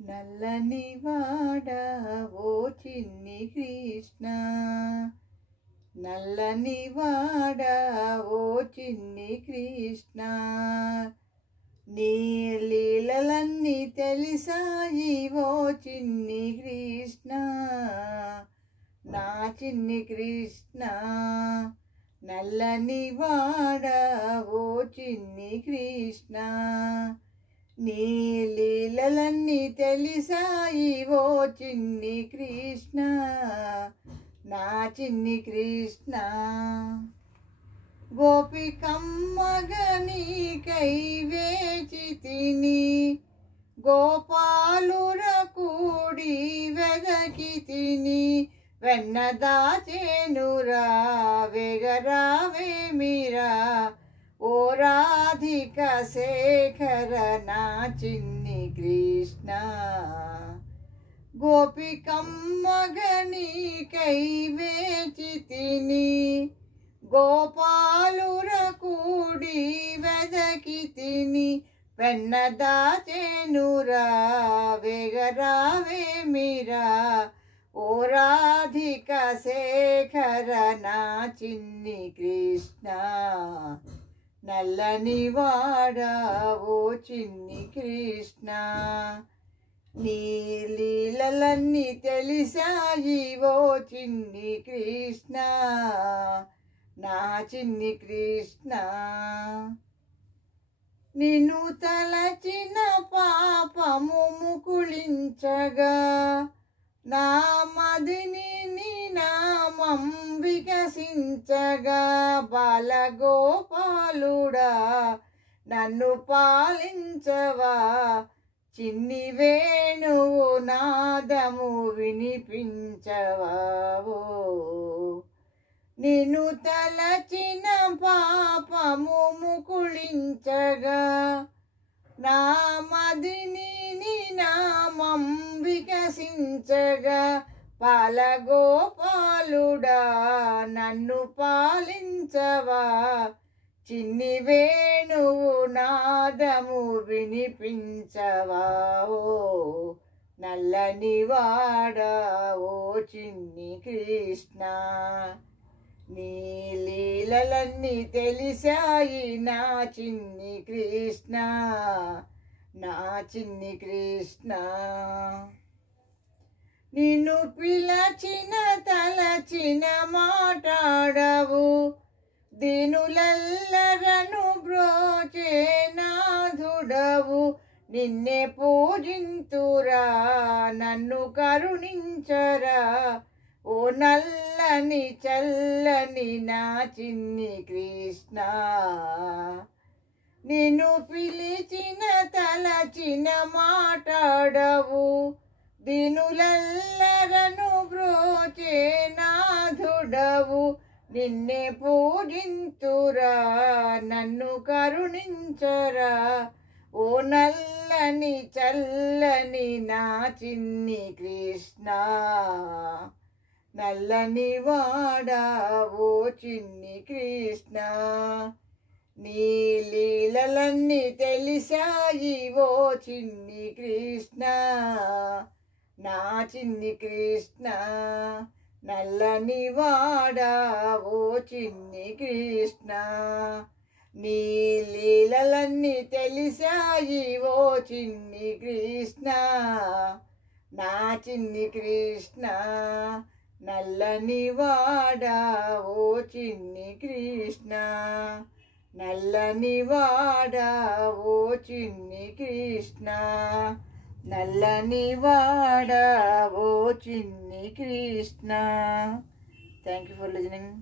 నల్లని వాడా ఓ చిన్ని కృష్ణ, నల్లని వాడా ఓ చిన్ని కృష్ణ, నీ లీలలన్నీ తెలిసాయి ఓ చిన్ని కృష్ణ, నా చిన్ని కృష్ణ. నల్లని వాడా ఓ చిన్ని కృష్ణ, నీ లీలలన్నీ తెలిసాయి ఓ చిన్ని కృష్ణ, నా చిన్ని కృష్ణ. గోపికమ్మగ నీకై వేచితిని, గోపాలుర కూడి వెదకితిని, వెన్న దాచేనురా వెగరావేమిరా ఓ రాధిక శేఖర నా చిన్ని కృష్ణ. గోపికమ్మగ నీకై వేచితిని, గోపాలుర కూడి వెదకితిని, వెన్న దాచేనురా వెగరావేమిరా ఓ రాధిక శేఖర నా చిన్ని కృష్ణ. నల్లని వాడా ఓ చిన్ని కృష్ణ, నీ లీలలన్నీ తెలిసాయి ఓ చిన్ని కృష్ణ, నా చిన్ని కృష్ణ. నిన్ను తలచిన పాపము ముకుళించగా, నా మదిని నీ నామం వికసించగా, బాలగోపాలుడా నన్ను పాలించవా, చిన్ని వేణువు నాదము వినిపించవా. నిన్ను తలచిన పాపము ముకుళించగా, నా మదిని నీ నామం వికసించగా, పాలగోపాలుడా నన్ను పాలించవా, చిన్ని వేణువు నాదము వినిపించవా. నల్లని వాడా ఓ చిన్ని కృష్ణ, నీ లీలలన్నీ తెలిసాయి నా చిన్ని కృష్ణ, నా చిన్ని కృష్ణ. నిన్ను పిలచిన తలచిన మాట్లాడవు, దీనులెల్లరను బ్రోచే నాథుడవు, నిన్నే పూజింతురా నన్ను కరుణించరా ఓ నల్లని చల్లని నా చిన్ని కృష్ణ. నిన్ను పిలిచిన తలచిన మాట్లాడవు, దీనులెల్లరను బ్రోచే నాథుడవు, నిన్నే పూజింతురా నన్ను కరుణించరా ఓ నల్లని చల్లని నా చిన్ని కృష్ణ. నల్లని వాడా ఓ చిన్ని కృష్ణ, నీ లీలలన్నీ తెలిసాయి ఓ చిన్ని కృష్ణ, నా చిన్ని కృష్ణ. నల్లని వాడా ఓ చిన్ని కృష్ణ, నీ లీలలన్నీ తెలిసాయి ఓ చిన్ని కృష్ణ, నా చిన్ని కృష్ణ. నల్లని వాడా ఓ చిన్ని కృష్ణ, నల్లని వాడా ఓ చిన్ని కృష్ణ, నల్లని వాడా ఓ Chinni Krishna. Thank you for listening.